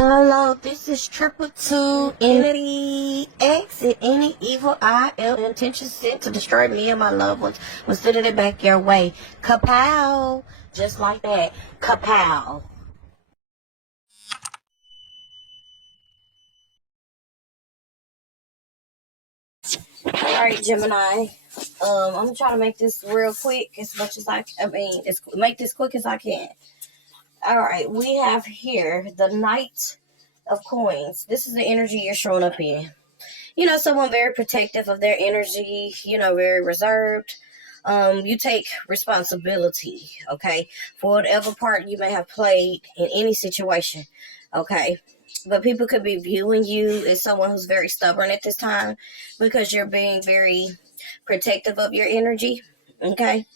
Hello, this is Triple Two Entity. Exit any evil eye, ill intention sent to destroy me and my loved ones. Will send it back your way. Kapow! Just like that. Kapow! Alright, Gemini. I'm gonna try to make this real quick as much as make this quick as I can. Alright, we have here the Knight of Coins. This is the energy you're showing up in. Someone very protective of their energy, very reserved. You take responsibility, okay, for whatever part you may have played in any situation, okay. But people could be viewing you as someone who's very stubborn at this time because you're being very protective of your energy, okay.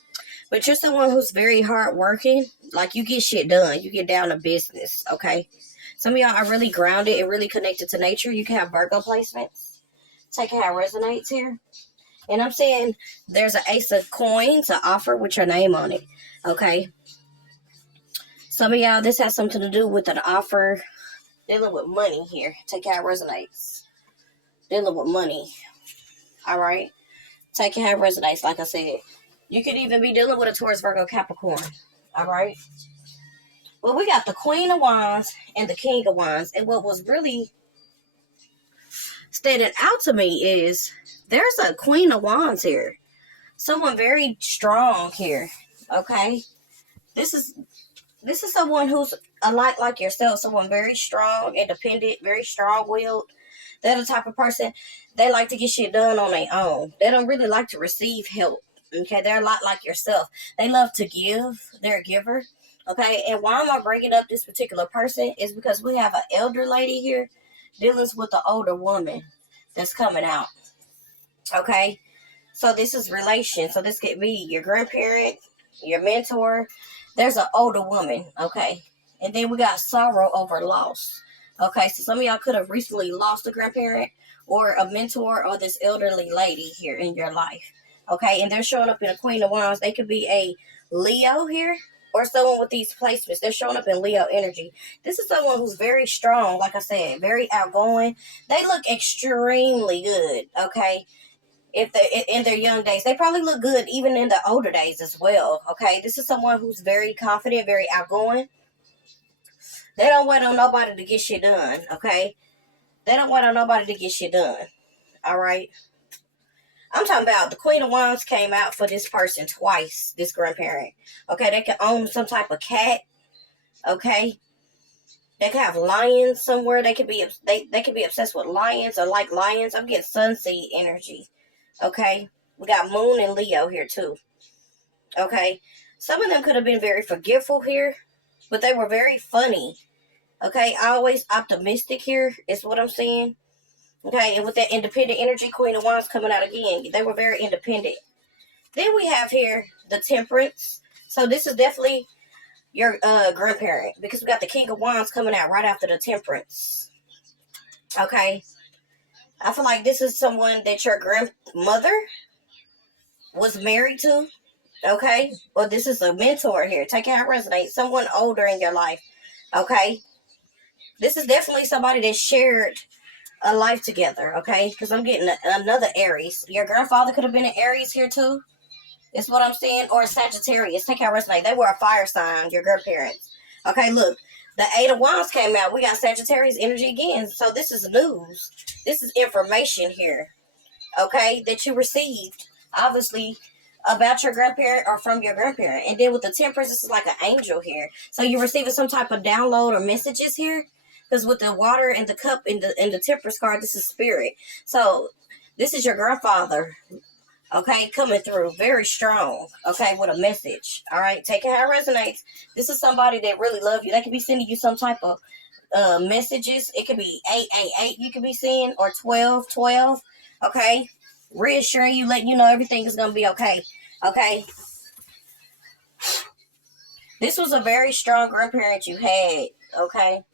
But you're someone who's very hardworking, like you get shit done, you get down to business, okay. Some of y'all are really grounded and really connected to nature. You can have Virgo placements. Take how it resonates here. And I'm saying there's an ace of coins, an offer with your name on it. Okay. Some of y'all, this has something to do with an offer dealing with money here. Take how it resonates. Dealing with money. All right. Take how it resonates, like I said. You could even be dealing with a Taurus, Virgo, Capricorn. All right. Well, we got the Queen of Wands and the King of Wands. And what was really standing out to me is there's a Queen of Wands here. Someone very strong here. Okay. This is someone who's a lot like yourself. Someone very strong, independent, very strong-willed. They're the type of person, they like to get shit done on their own. They don't really like to receive help. Okay. They're a lot like yourself. They love to give. They're a giver. Okay. And why am I bringing up this particular person is because we have an elder lady here dealing with an older woman that's coming out. Okay. So this is relation. So this could be your grandparent, your mentor. There's an older woman. Okay. And then we got sorrow over loss. Okay. So some of y'all could have recently lost a grandparent or a mentor or this elderly lady here in your life. Okay. And they're showing up in a Queen of Wands. They could be a Leo here or someone with these placements. They're showing up in Leo energy. This is someone who's very strong. Like I said, very outgoing. They look extremely good. Okay. If they in their young days, they probably look good even in the older days as well. Okay, this is someone who's very confident, very outgoing. They don't wait on nobody to get shit done. Okay, they don't wait on nobody to get shit done. All right, I'm talking about the Queen of Wands came out for this person twice. This grandparent. Okay, they can own some type of cat. Okay, they can have lions somewhere. They could be obsessed with lions or like lions. I'm getting sunseed energy. Okay, we got Moon and Leo here too. Okay, some of them could have been very forgetful here, but they were very funny. Okay, always optimistic here is what I'm saying. Okay, and with that independent energy, Queen of Wands coming out again, they were very independent. Then we have here the Temperance. So this is definitely your grandparent because we got the King of Wands coming out right after the Temperance. Okay, I feel like this is someone that your grandmother was married to. Okay, well, this is a mentor here. Take it how it resonates. Someone older in your life. Okay, this is definitely somebody that shared a life together. Okay, because I'm getting another Aries. Your grandfather could have been an Aries here too. Is what I'm saying, or a Sagittarius. Take it how it resonates. They were a fire sign. Your grandparents. Okay, look, the Eight of Wands came out. We got Sagittarius energy again. So this is news. This is information here. Okay, that you received. Obviously about your grandparent or from your grandparent. And then with the Temperance, this is like an angel here. So you're receiving some type of download or messages here. Because with the water and the cup and the Temperance card, this is spirit. So this is your grandfather, okay, coming through very strong, okay, with a message. All right, take it how it resonates. This is somebody that really loves you. They could be sending you some type of messages. It could be 888 you could be seeing, or 1212, okay, reassuring you, letting you know everything is going to be okay. Okay. This was a very strong grandparent you had. Okay.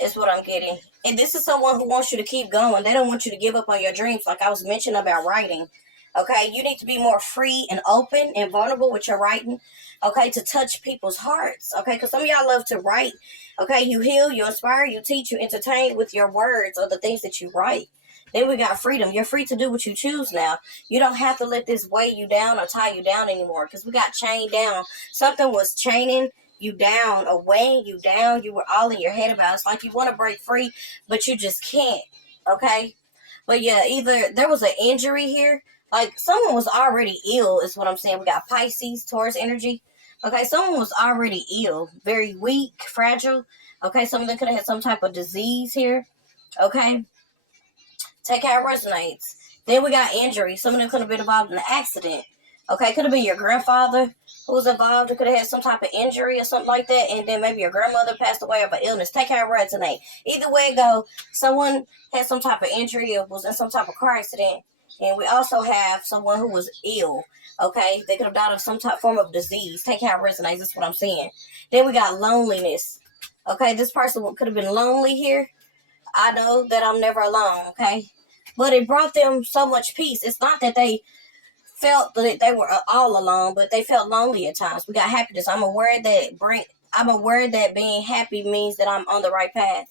That's what I'm getting. And this is someone who wants you to keep going. They don't want you to give up on your dreams. Like I was mentioning about writing. Okay, you need to be more free and open and vulnerable with your writing. Okay, to touch people's hearts. Okay, because some of y'all love to write. Okay, you heal, you inspire, you teach, you entertain with your words or the things that you write. Then we got freedom. You're free to do what you choose now. You don't have to let this weigh you down or tie you down anymore because we got chained down. Something was chaining you down or weighing you down. You were all in your head about it. It's like you want to break free, but you just can't. Okay? But yeah, either there was an injury here, like someone was already ill, is what I'm saying. We got Pisces, Taurus energy. Okay, someone was already ill, very weak, fragile. Okay, some of them could have had some type of disease here. Okay, take how it resonates. Then we got injury. Some of them could have been involved in an accident. Okay, could have been your grandfather who was involved. It could have had some type of injury or something like that. And then maybe your grandmother passed away of an illness. Take how it resonates. Either way it go, someone had some type of injury or was in some type of car accident. And we also have someone who was ill. Okay, they could have died of some type form of disease. Take how it resonates. That's what I'm saying. Then we got loneliness. Okay, this person could have been lonely here. I know that I'm never alone, okay? But it brought them so much peace. It's not that they felt that they were all alone, but they felt lonely at times. We got happiness. I'm aware that being happy means that I'm on the right path.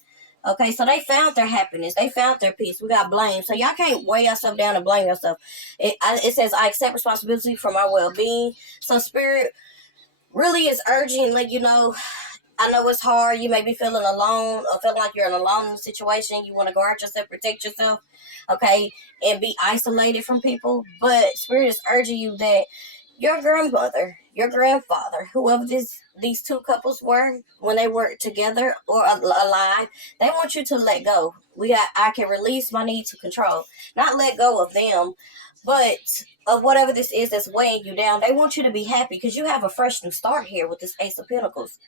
Okay, so they found their happiness. They found their peace. We got blame. So y'all can't weigh yourself down and blame yourself. It says, I accept responsibility for my well-being. So spirit really is urging, like, I know it's hard. You may be feeling alone or feeling like you're in a alone situation. You want to guard yourself, protect yourself, okay, and be isolated from people. But Spirit is urging you that your grandmother, your grandfather, whoever these two couples were when they were together or alive, they want you to let go. I can release my need to control, not let go of them, but of whatever this is that's weighing you down. They want you to be happy because you have a fresh new start here with this Ace of Pentacles.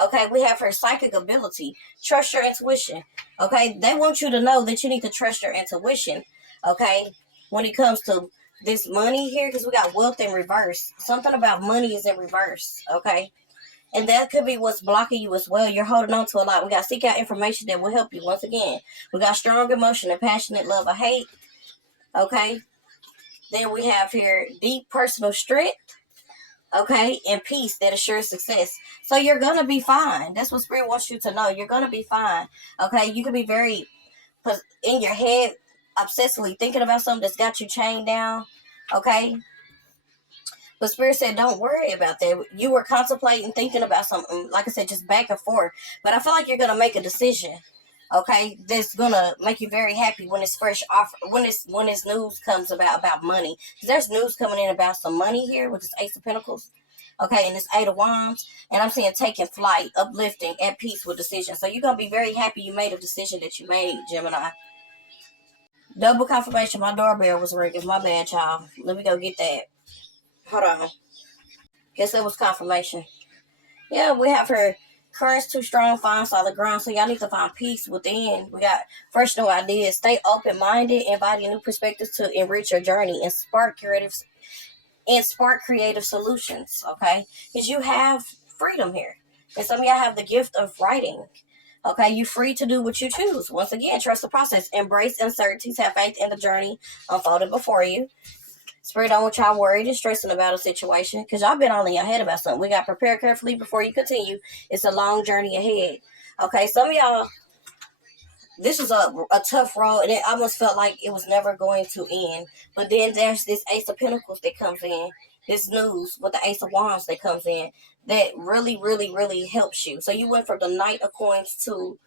Okay, we have her psychic ability. Trust your intuition. Okay, they want you to know that you need to trust your intuition. Okay, when it comes to this money here, because we got wealth in reverse. Something about money is in reverse. Okay, and that could be what's blocking you as well. You're holding on to a lot. We got seek out information that will help you. Once again, we got strong emotion and passionate love or hate. Okay, then we have here deep personal strength. Okay, and peace that assures success. So you're gonna be fine. That's what Spirit wants you to know. You're gonna be fine. Okay, you can be very in your head, obsessively thinking about something that's got you chained down. Okay, but Spirit said, don't worry about that. You were contemplating, thinking about something, like I said, just back and forth. But I feel like you're gonna make a decision. Okay, that's gonna make you very happy when it's fresh off. When this news comes about money. Because there's news coming in about some money here with this Ace of Pentacles. Okay, and this Eight of Wands, and I'm seeing taking flight, uplifting, at peace with decision. So you're gonna be very happy you made a decision that you made, Gemini. Double confirmation. My doorbell was ringing. My bad, y'all. Let me go get that. Hold on. Guess that was confirmation. Yeah, we have her courage too strong, find solid ground. So y'all need to find peace within. We got fresh new ideas. Stay open minded, inviting new perspectives to enrich your journey and spark creative solutions. Okay, because you have freedom here, and some of y'all have the gift of writing. Okay, you're free to do what you choose. Once again, trust the process, embrace uncertainties, have faith in the journey unfolding before you. Spirit don't want y'all worried and stressing about a situation because y'all been all in your head about something. We got prepare carefully before you continue. It's a long journey ahead. Okay, some of y'all, this is a tough road and it almost felt like it was never going to end. But then there's this Ace of Pentacles that comes in, this news with the Ace of Wands that comes in that really, really, really helps you. So you went from the Knight of Coins to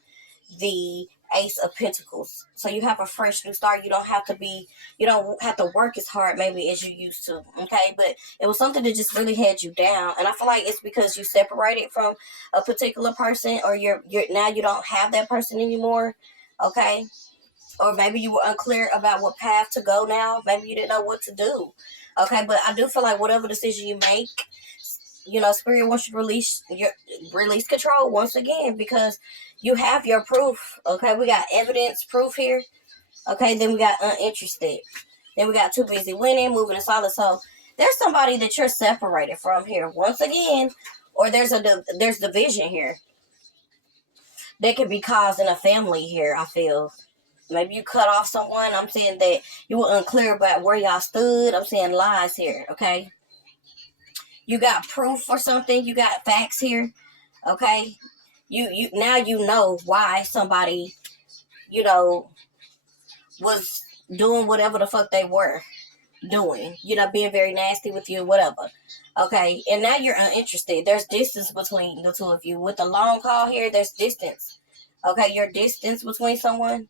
the Ace of Pentacles. So you have a fresh new start. You don't have to work as hard maybe as you used to. Okay, but it was something that just really had you down. And I feel like it's because you separated from a particular person, or you're now you don't have that person anymore. Okay. Or maybe you were unclear about what path to go now. Maybe you didn't know what to do. Okay, but I do feel like whatever decision you make, Spirit wants you to release control once again because you have your proof. Okay, we got evidence, proof here. Okay, then we got uninterested. Then we got too busy winning, moving in solid. So there's somebody that you're separated from here once again, or there's division here that could be caused in a family here. I feel Maybe you cut off someone. I'm saying that you were unclear about where y'all stood. I'm saying lies here, okay? You got proof or something. You got facts here, okay? You now you know why somebody, you know, was doing whatever the fuck they were doing. You know, being very nasty with you, whatever. Okay, and now you're uninterested. There's distance between the two of you. With the long call here, there's distance. Okay, your distance between someone.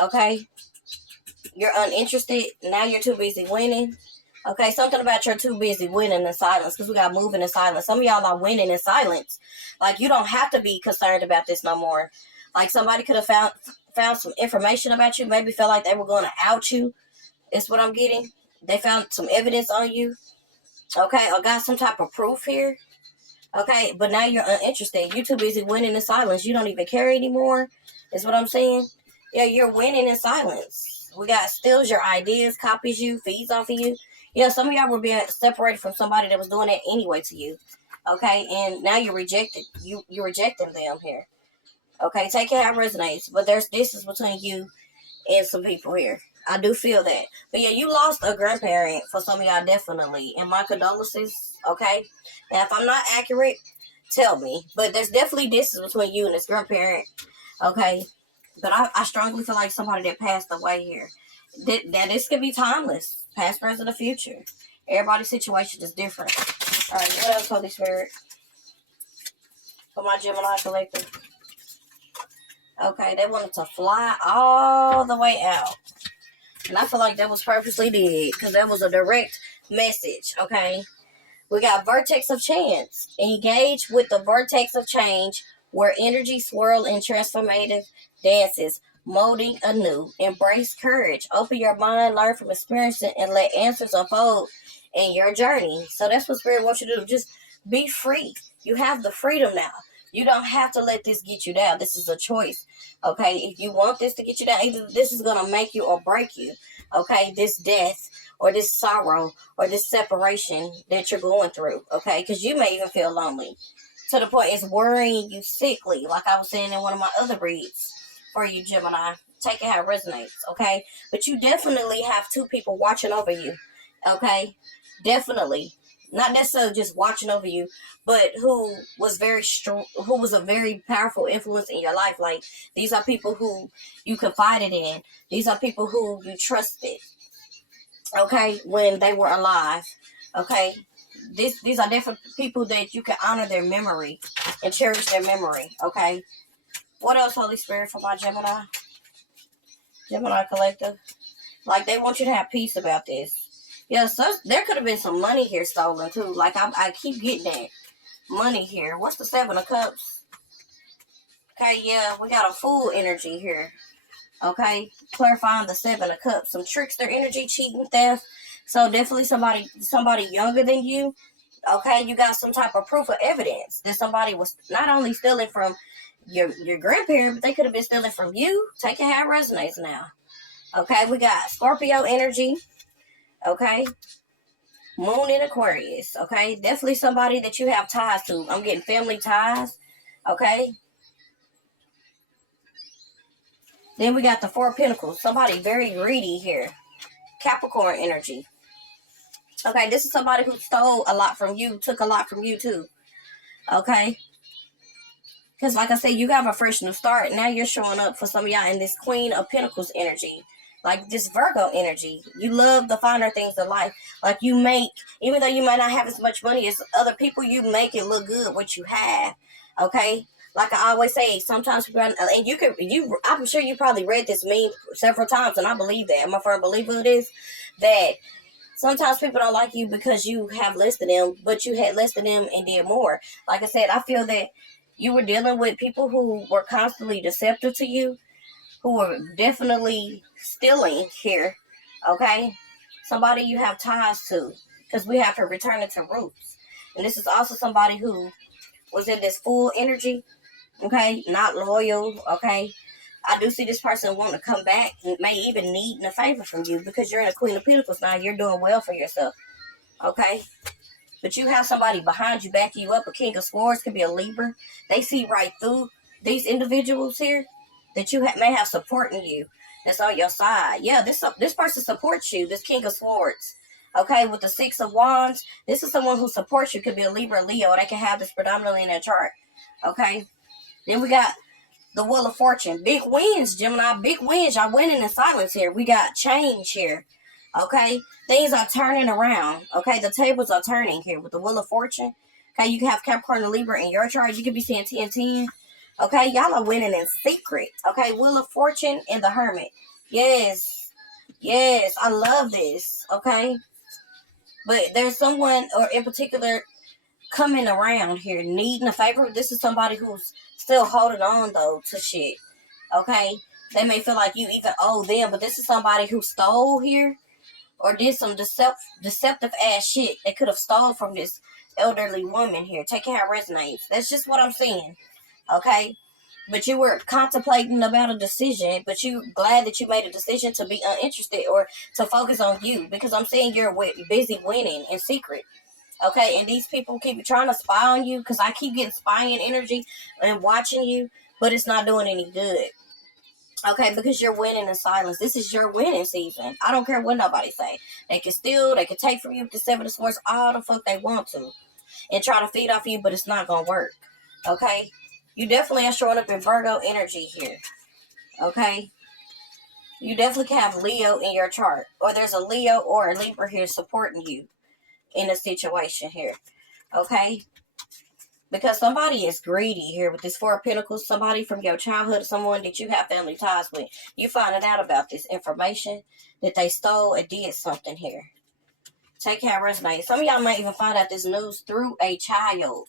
Okay, you're uninterested. Now you're too busy winning. Okay, something about you're too busy winning in silence, because we got moving in silence. Some of y'all are winning in silence. Like, you don't have to be concerned about this no more. Like, somebody could have found some information about you, maybe felt like they were going to out you. That's what I'm getting. They found some evidence on you. Okay, or got some type of proof here. Okay, but now you're uninterested. You're too busy winning in silence. You don't even care anymore. Is what I'm saying. Yeah, you're winning in silence. We got steals your ideas, copies you, feeds off of you. Yeah, some of y'all were being separated from somebody that was doing that anyway to you. Okay, and now you're rejected. You're rejecting them here. Okay, take it how it resonates. But there's distance between you and some people here. I do feel that. But yeah, you lost a grandparent for some of y'all, definitely. And my condolences, okay? Now, if I'm not accurate, tell me. But there's definitely distance between you and this grandparent, okay? But I strongly feel like somebody that passed away here. That this could be timeless. Past, present, or future. Everybody's situation is different. All right, what else, Holy Spirit? For my Gemini collective. Okay, they wanted to fly all the way out. And I feel like that was purposely did, because that was a direct message, okay? We got Vortex of Chance. Engage with the Vortex of Change, where energy swirl in transformative dances, molding anew. Embrace courage. Open your mind, learn from experiencing, and let answers unfold in your journey. So that's what Spirit wants you to do. Just be free. You have the freedom now. You don't have to let this get you down. This is a choice. Okay, if you want this to get you down, either this is going to make you or break you. Okay, this death or this sorrow or this separation that you're going through. Okay, because you may even feel lonely to the point it's worrying you sickly, like I was saying in one of my other reads for you, Gemini. Take it how it resonates. Okay, but you definitely have two people watching over you. Okay, definitely. Not necessarily just watching over you, but who was very strong, who was a very powerful influence in your life. Like, these are people who you confided in. These are people who you trusted. Okay, when they were alive. Okay, these are different people that you can honor their memory and cherish their memory. Okay, what else, Holy Spirit, for my Gemini collective? Like, they want you to have peace about this. Yeah, so there could have been some money here stolen too. Like, I keep getting that money here. What's the Seven of Cups? Okay, yeah, we got a fool energy here. Okay, clarifying the Seven of Cups. Some trickster energy, cheating, theft. So definitely somebody younger than you. Okay, you got some type of proof of evidence that somebody was not only stealing from your grandparent, but they could have been stealing from you. Take it how it resonates now. Okay, we got Scorpio energy. Okay, Moon in Aquarius. Okay, definitely somebody that you have ties to. I'm getting family ties. Okay. Then we got the Four of Pentacles. Somebody very greedy here. Capricorn energy. Okay, this is somebody who stole a lot from you, took a lot from you too. Okay. Because like I said, you got a fresh new start. Now you're showing up for some of y'all in this Queen of Pentacles energy. Like this Virgo energy. You love the finer things in life. Like, you make, even though you might not have as much money as other people, you make it look good what you have. Okay? Like I always say, sometimes people, and I'm sure you probably read this meme several times, and I believe that. I'm a firm believer of this, that sometimes people don't like you because you have less than them, but you had less than them and did more. Like I said, I feel that you were dealing with people who were constantly deceptive to you, who were definitely stealing here, okay? Somebody you have ties to, because we have to return it to roots. And this is also somebody who was in this full energy, okay? Not loyal, okay? I do see this person want to come back and may even need a favor from you because you're in a Queen of Pentacles now. You're doing well for yourself, okay? But you have somebody behind you, backing you up. A King of Swords could be a Libra. They see right through these individuals here that you may have supporting you. that's on your side. Yeah, this person supports you. This King of Swords. Okay, with the Six of Wands, this is someone who supports you. Could be a Libra, Leo. They can have this predominantly in their chart. Okay. Then we got the Wheel of Fortune. Big wins, Gemini. Big wins. Y'all winning in silence here. We got change here. Okay. Things are turning around. Okay. The tables are turning here with the Wheel of Fortune. Okay. You can have Capricorn and Libra in your chart. You could be seeing 10-10. Okay. Y'all are winning in secret. Okay. Wheel of Fortune and the Hermit. Yes. Yes. I love this. Okay. But there's someone, or in particular, coming around here needing a favor. This is somebody who's still holding on though to shit. Okay, they may feel like you even owe them, but this is somebody who stole here or did some deceptive ass shit. They could have stole from this elderly woman here. Take it how it resonates. That's just what I'm saying. Okay, but you were contemplating about a decision, but you glad that you made a decision to be uninterested or to focus on you, because I'm saying you're busy winning in secret. Okay, and these people keep trying to spy on you, because I keep getting spying energy and watching you, but it's not doing any good. Okay, because you're winning in silence. This is your winning season. I don't care what nobody say. They can steal, they can take from you with the Seven of Swords all the fuck they want to and try to feed off you, but it's not gonna work. Okay, you definitely are showing up in Virgo energy here. Okay, you definitely can have Leo in your chart, or there's a Leo or a Libra here supporting you in a situation here. Okay, because somebody is greedy here with this Four of Pentacles. Somebody from your childhood, someone that you have family ties with. You finding out about this information that they stole and did something here. Take how it resonates. Some of y'all might even find out this news through a child.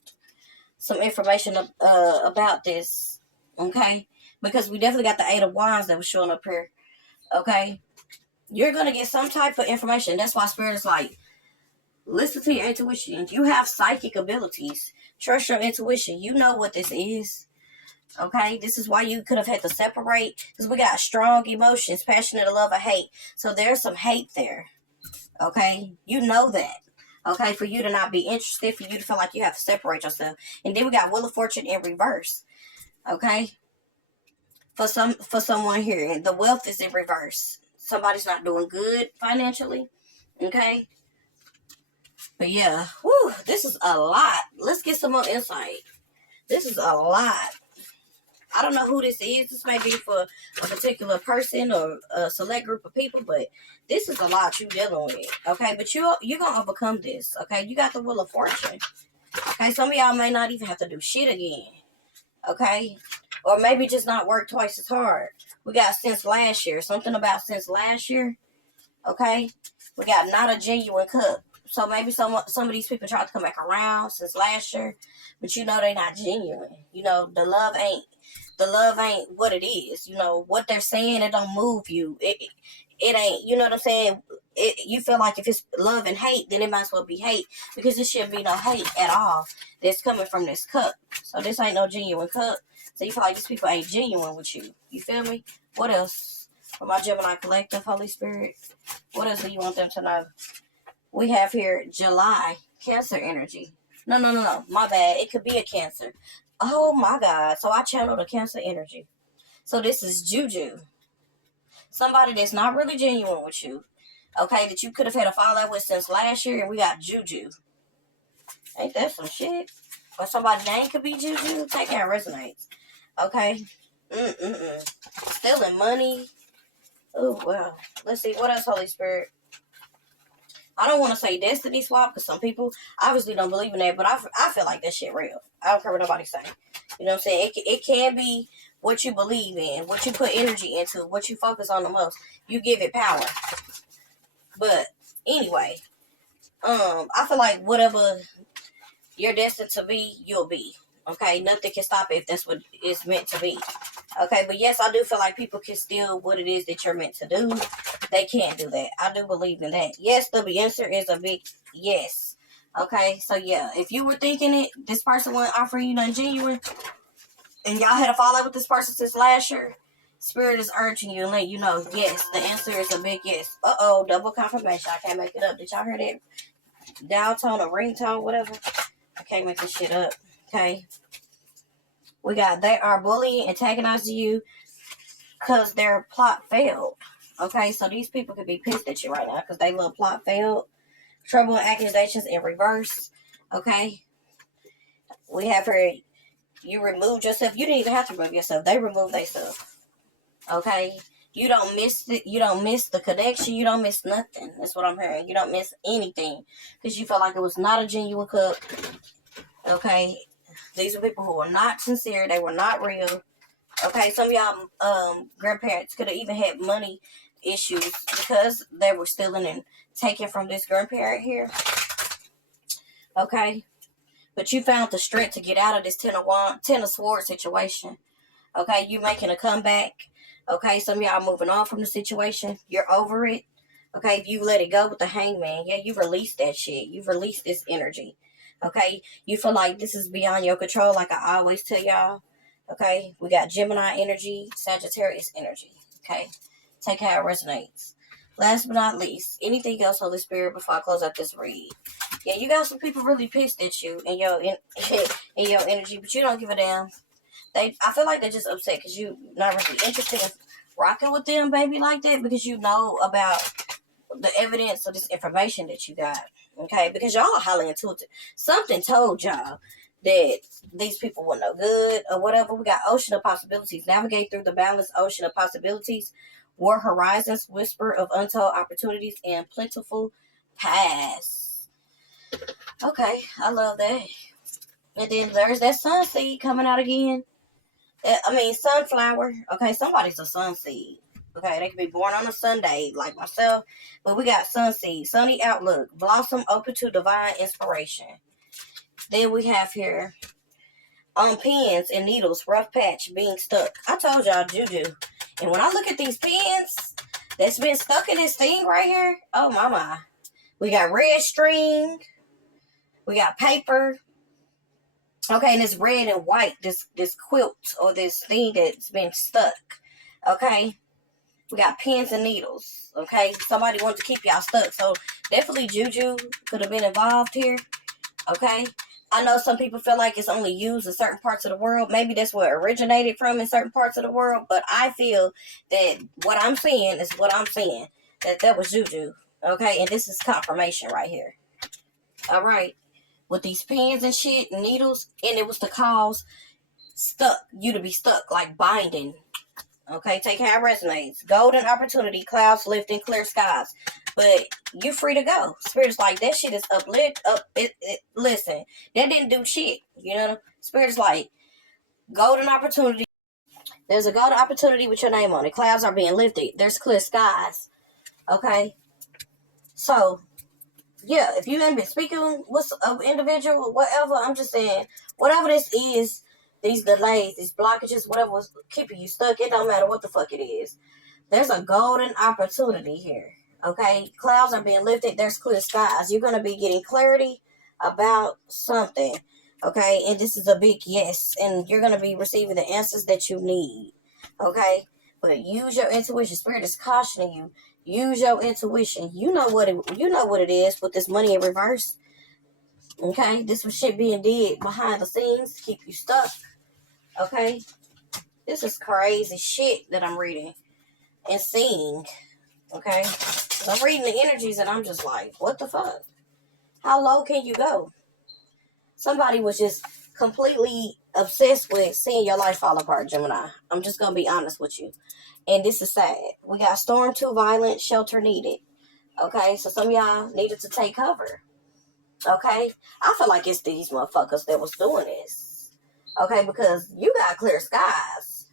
Some information about this. Okay, because we definitely got the Eight of Wands that was showing up here. Okay, you're gonna get some type of information. That's why Spirit is like, listen to your intuition. You have psychic abilities. Trust your intuition. You know what this is. Okay? This is why you could have had to separate. Because we got strong emotions, passionate love, or hate. So there's some hate there. Okay? You know that. Okay? For you to not be interested, for you to feel like you have to separate yourself. And then we got Wheel of Fortune in reverse. Okay? For someone here, the wealth is in reverse. Somebody's not doing good financially. Okay? But yeah, whew, this is a lot. Let's get some more insight. This is a lot. I don't know who this is. This may be for a particular person or a select group of people, but this is a lot you dealing with. Okay, but you're gonna overcome this. Okay, you got the Wheel of Fortune. Okay, some of y'all may not even have to do shit again. Okay, or maybe just not work twice as hard. We got since last year. Something about since last year. Okay, we got not a genuine cup. So maybe some of these people tried to come back around since last year, but you know they're not genuine. You know the love ain't what it is. You know what they're saying, it don't move you. It ain't. You know what I'm saying? You feel like if it's love and hate, then it might as well be hate, because there shouldn't be no hate at all that's coming from this cup. So this ain't no genuine cup. So you feel like these people ain't genuine with you. You feel me? What else? For my Gemini collective, Holy Spirit, what else do you want them to know? We have here July, Cancer energy. No. My bad. It could be a Cancer. Oh my God. So I channeled a Cancer energy. So this is Juju. Somebody that's not really genuine with you. Okay, that you could have had a fallout with since last year, and we got Juju. Ain't that some shit? Or somebody's name could be Juju. Take how it resonates. Okay. Stealing money. Oh, wow. Let's see. What else, Holy Spirit? I don't want to say destiny swap, because some people obviously don't believe in that, but I feel like that shit real. I don't care what nobody say. You know what I'm saying? It can be what you believe in, what you put energy into, what you focus on the most. You give it power. But anyway, I feel like whatever you're destined to be, you'll be. Okay? Nothing can stop it if that's what it's meant to be. Okay? But yes, I do feel like people can steal what it is that you're meant to do. They can't do that. I do believe in that. Yes, the answer is a big yes. Okay? So yeah, if you were thinking it, this person wasn't offering you nothing genuine, and y'all had a fallout with this person since last year, Spirit is urging you and letting you know, yes, the answer is a big yes. Uh-oh, double confirmation. I can't make it up. Did y'all hear that? Dial tone or ringtone, whatever. I can't make this shit up. Okay? We got they are bullying, antagonizing you. because their plot failed. Okay, so these people could be pissed at you right now because they little plot failed. Trouble and accusations in reverse. Okay, we have here, you removed yourself. You didn't even have to remove yourself. They removed themselves. Okay, you don't miss it. You don't miss the connection. You don't miss nothing. That's what I'm hearing. You don't miss anything because you felt like it was not a genuine cup. Okay, these are people who were not sincere. They were not real. Okay, some of y'all grandparents could have even had money issues because they were stealing and taking from this grandparent here. Okay, but you found the strength to get out of this ten of swords situation. Okay, you making a comeback. Okay, some of y'all moving on from the situation. You're over it. Okay, if you let it go with the hangman, yeah, you've released that shit. You've released this energy. Okay, you feel like this is beyond your control, like I always tell y'all. Okay, we got Gemini energy, Sagittarius energy. Okay, take how it resonates. Last but not least, anything else, Holy Spirit, before I close out this read? Yeah, you got some people really pissed at you in your in your energy, but you don't give a damn. I feel like they're just upset because you're not really interested in rocking with them, baby, like that, because you know about the evidence of this information that you got. Okay, because y'all are highly intuitive. Something told y'all that these people were no good or whatever. We got ocean of possibilities. Navigate through the balanced ocean of possibilities. War horizons, whisper of untold opportunities, and plentiful paths. Okay, I love that. And then there's that sun seed coming out again. Sunflower. Okay, somebody's a sun seed. Okay, they could be born on a Sunday, like myself. But we got sun seed, sunny outlook, blossom open to divine inspiration. Then we have here on pins and needles, rough patch being stuck. I told y'all juju. And when I look at these pins that's been stuck in this thing right here, oh my. We got red string. We got paper. Okay, and it's red and white, this quilt or this thing that's been stuck. Okay, we got pins and needles. Okay, somebody wants to keep y'all stuck, so definitely juju could have been involved here. Okay, I know some people feel like it's only used in certain parts of the world. Maybe that's where it originated from in certain parts of the world, but I feel that what I'm seeing is what I'm seeing, that was juju. Okay, and this is confirmation right here. All right. With these pins and shit, and needles, and it was to cause you to be stuck, like binding. Okay, take how it resonates. Golden opportunity, clouds lifting, clear skies. But you're free to go. Spirit's like, that shit is listen, that didn't do shit, you know? Spirit's like, golden opportunity. There's a golden opportunity with your name on it. Clouds are being lifted. There's clear skies. Okay? So, yeah, if you ain't been speaking with an individual, whatever, I'm just saying, whatever this is, these delays, these blockages, whatever was keeping you stuck, it don't matter what the fuck it is. There's a golden opportunity here, okay? Clouds are being lifted. There's clear skies. You're going to be getting clarity about something, okay? And this is a big yes, and you're going to be receiving the answers that you need, okay? But use your intuition. Spirit is cautioning you. Use your intuition. You know what it is with this money in reverse. Okay? This was shit being did behind the scenes to keep you stuck. Okay? This is crazy shit that I'm reading and seeing. Okay? So I'm reading the energies and I'm just like, what the fuck? How low can you go? Somebody was just completely obsessed with seeing your life fall apart, Gemini. I'm just going to be honest with you. And this is sad. We got storm too violent, shelter needed. Okay, so some of y'all needed to take cover. Okay, I feel like it's these motherfuckers that was doing this. Okay, because you got clear skies.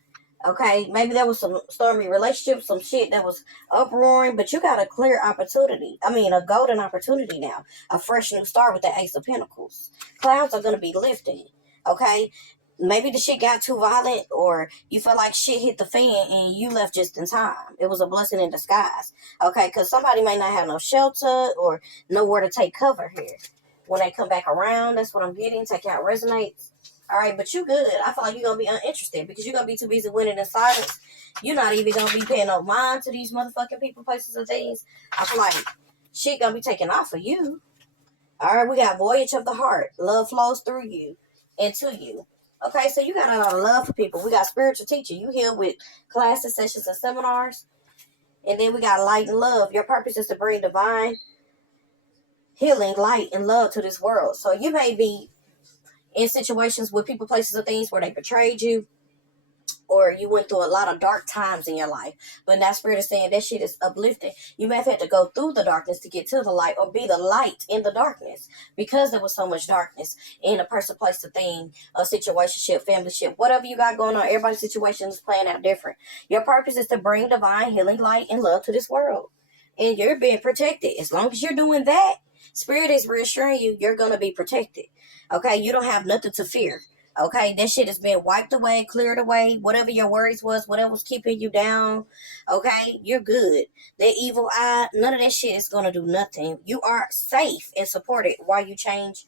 Okay, maybe there was some stormy relationships, some shit that was uproaring, but you got a clear opportunity. A golden opportunity now. A fresh new start with the Ace of Pentacles. Clouds are going to be lifting. Okay, maybe the shit got too violent or you felt like shit hit the fan and you left just in time. It was a blessing in disguise. Okay, because somebody may not have no shelter or nowhere to take cover here. When they come back around, that's what I'm getting. Take out resonates. All right, but you good. I feel like you're going to be uninterested because you're going to be too busy winning in silence. You're not even going to be paying no mind to these motherfucking people, places, and things. I feel like shit going to be taken off of you. All right, we got voyage of the heart. Love flows through you and to you. Okay, so you got a lot of love for people. We got spiritual teacher. You heal with classes, sessions, and seminars. And then we got light and love. Your purpose is to bring divine healing, light, and love to this world. So you may be in situations with people, places, or things where they betrayed you, or you went through a lot of dark times in your life. But that spirit is saying that shit is uplifting. You may have had to go through the darkness to get to the light, or be the light in the darkness, because there was so much darkness in a person, place, a thing, a situationship, family ship, whatever you got going on. Everybody's situation is playing out different. Your purpose is to bring divine healing, light, and love to this world. And you're being protected. As long as you're doing that, spirit is reassuring you you're going to be protected. Okay? You don't have nothing to fear. Okay, that shit has been wiped away, cleared away. Whatever your worries was, whatever was keeping you down, okay, you're good. That evil eye, none of that shit is gonna do nothing. You are safe and supported while you change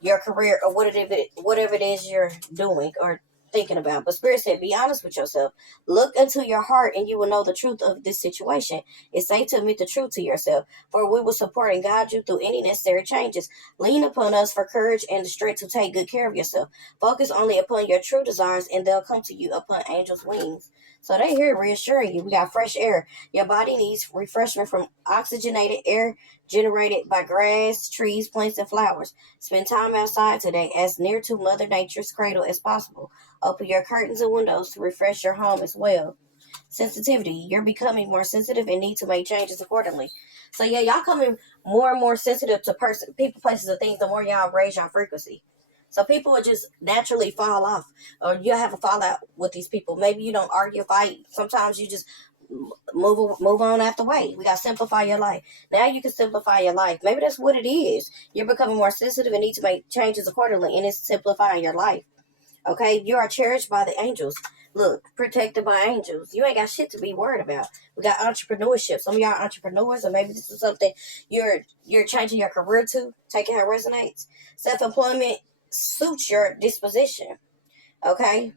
your career, or whatever it is you're doing or thinking about. But Spirit said, be honest with yourself. Look into your heart and you will know the truth of this situation. It's safe to admit the truth to yourself, for we will support and guide you through any necessary changes. Lean upon us for courage and the strength to take good care of yourself. Focus only upon your true desires and they'll come to you upon angels' wings. So they here reassuring you. We got fresh air. Your body needs refreshment from oxygenated air generated by grass, trees, plants, and flowers. Spend time outside today, as near to Mother Nature's cradle as possible. Open your curtains and windows to refresh your home as well. Sensitivity. You're becoming more sensitive and need to make changes accordingly. So yeah, y'all coming more and more sensitive to people, places, and things the more y'all raise your frequency. So people will just naturally fall off, or you have a fallout with these people. Maybe you don't argue, fight. Sometimes you just move on out the way. We got to simplify your life. Now you can simplify your life. Maybe that's what it is. You're becoming more sensitive and need to make changes accordingly, and it's simplifying your life. Okay, you are cherished by the angels. Look, protected by angels. You ain't got shit to be worried about. We got entrepreneurship. Some of y'all are entrepreneurs, or maybe this is something you're changing your career to. Taking how it resonates. Self-employment suits your disposition. Okay,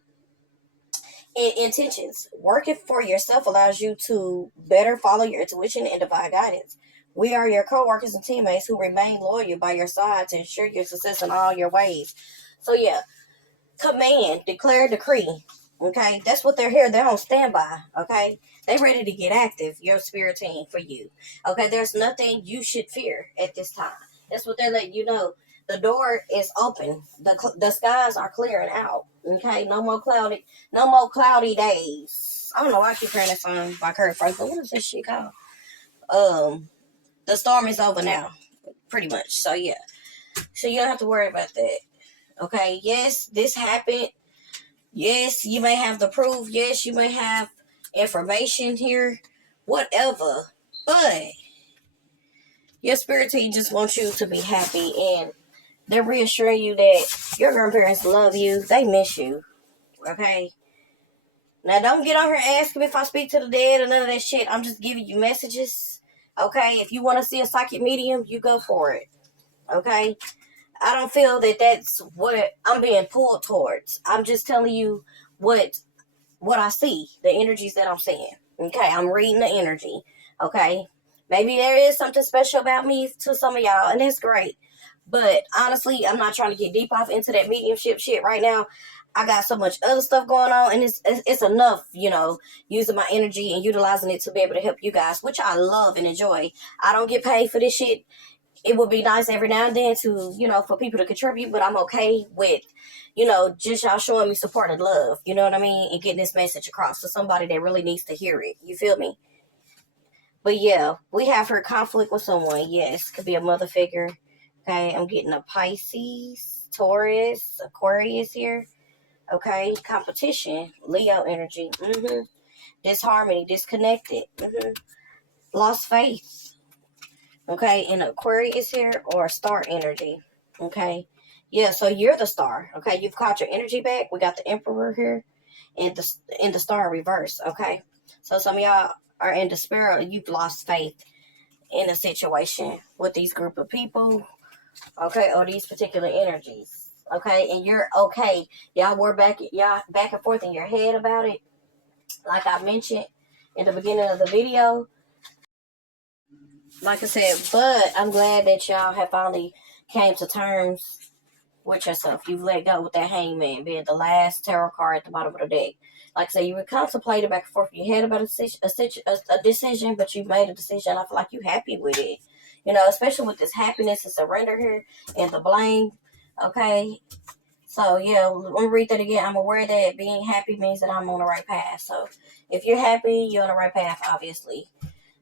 intentions. Working for yourself allows you to better follow your intuition and divine guidance. We are your co-workers and teammates who remain loyal by your side to ensure your success in all your ways. So yeah, command, declare, decree. Okay, that's what they're here. They're on standby. Okay, they ready to get active. Your spirit team for you. Okay, there's nothing you should fear at this time. That's what they're letting you know. The door is open. The skies are clearing out. Okay, no more cloudy days. I don't know why I keep hearing that song by Kurt Franklin. What is this shit called? The storm is over now, pretty much. So yeah, so you don't have to worry about that. Okay, yes, this happened. Yes, you may have the proof. Yes, you may have information here. Whatever. But your spirit team just wants you to be happy, and they're reassuring you that your grandparents love you. They miss you. Okay? Now, don't get on here asking me if I speak to the dead or none of that shit. I'm just giving you messages. Okay? If you want to see a psychic medium, you go for it. Okay? I don't feel that that's what I'm being pulled towards. I'm just telling you what I see, the energies that I'm seeing. Okay, I'm reading the energy. Okay, maybe there is something special about me to some of y'all, and it's great. But honestly, I'm not trying to get deep off into that mediumship shit right now. I got so much other stuff going on, and it's enough, using my energy and utilizing it to be able to help you guys, which I love and enjoy. I don't get paid for this shit. It would be nice every now and then to, for people to contribute, but I'm okay with, just y'all showing me support and love, you know what I mean? And getting this message across to somebody that really needs to hear it. You feel me? But yeah, we have her conflict with someone. Yes, could be a mother figure. Okay, I'm getting a Pisces, Taurus, Aquarius here. Okay, competition, Leo energy. Disharmony, disconnected. Lost faith. Okay, and Aquarius here, or star energy. Okay, yeah, so you're the star. Okay, you've caught your energy back. We got the Emperor here, and the star in reverse. Okay, so some of y'all are in despair. You've lost faith in a situation with these group of people. Okay, or these particular energies. Okay, and you're okay. Y'all back and forth in your head about it, like I mentioned in the beginning of the video. Like I said, but I'm glad that y'all have finally came to terms with yourself. You've let go with that Hangman being the last tarot card at the bottom of the deck. Like I said, you were contemplating back and forth in your head about a decision, but you made a decision. I feel like you're happy with it. You know, especially with this happiness and surrender here and the blame. Okay. So, yeah, let me read that again. I'm aware that being happy means that I'm on the right path. So, if you're happy, you're on the right path, obviously.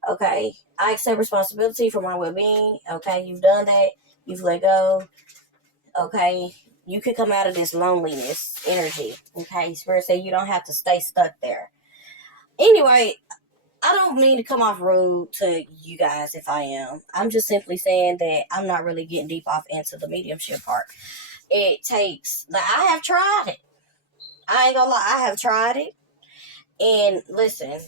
Okay. I accept responsibility for my well being. Okay. You've done that. You've let go. Okay. You can come out of this loneliness energy. Okay. Spirit say you don't have to stay stuck there. Anyway, I don't mean to come off rude to you guys if I am. I'm just simply saying that I'm not really getting deep off into the mediumship part. It takes, like, I have tried it. I ain't gonna lie, I have tried it. And listen,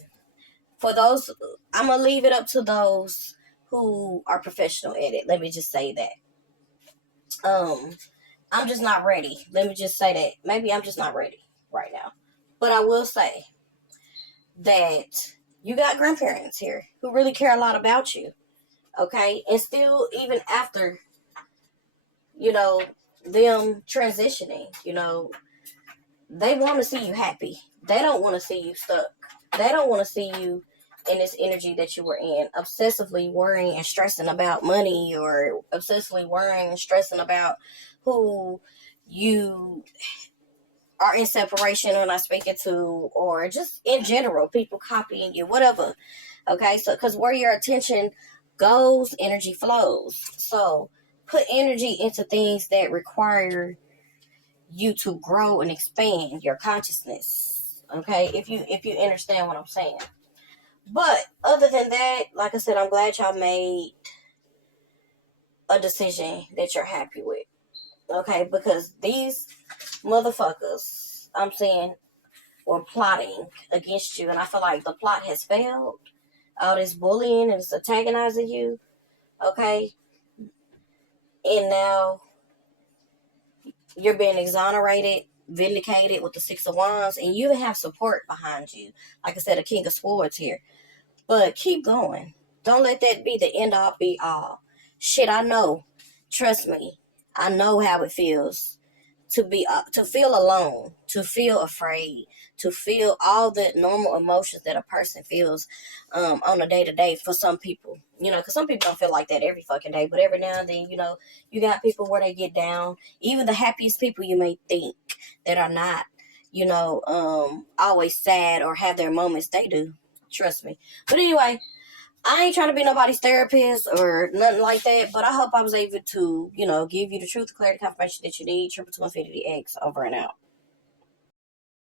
for those, I'm gonna leave it up to those who are professional at it. Let me just say that. I'm just not ready. Let me just say that. Maybe I'm just not ready right now. But I will say that you got grandparents here who really care a lot about you. Okay? And still, even after, you know, them transitioning, you know, they want to see you happy. They don't want to see you stuck. They don't want to see you in this energy that you were in, obsessively worrying and stressing about money, or obsessively worrying and stressing about who you are in separation or not speaking to, or just in general, people copying you, whatever. Okay, so because where your attention goes, energy flows. So put energy into things that require you to grow and expand your consciousness. Okay, if you understand what I'm saying. But other than that, like I said, I'm glad y'all made a decision that you're happy with. Okay, because these motherfuckers, I'm saying, were plotting against you, and I feel like the plot has failed. All this bullying and it's antagonizing you. Okay, and now you're being exonerated, vindicated with the Six of Wands, and you even have support behind you. Like I said, a King of Swords here. But keep going. Don't let that be the end all be all. Shit, I know. Trust me. I know how it feels to feel alone, to feel afraid, to feel all the normal emotions that a person feels on a day to day. For some people, you know, because some people don't feel like that every fucking day, but every now and then, you know, you got people where they get down. Even the happiest people you may think that are not, you know, always sad or have their moments, they do. Trust me. But anyway, I ain't trying to be nobody's therapist or nothing like that, but I hope I was able to, you know, give you the truth, clarity, confirmation that you need. Triple 2 Infinity X, over and out.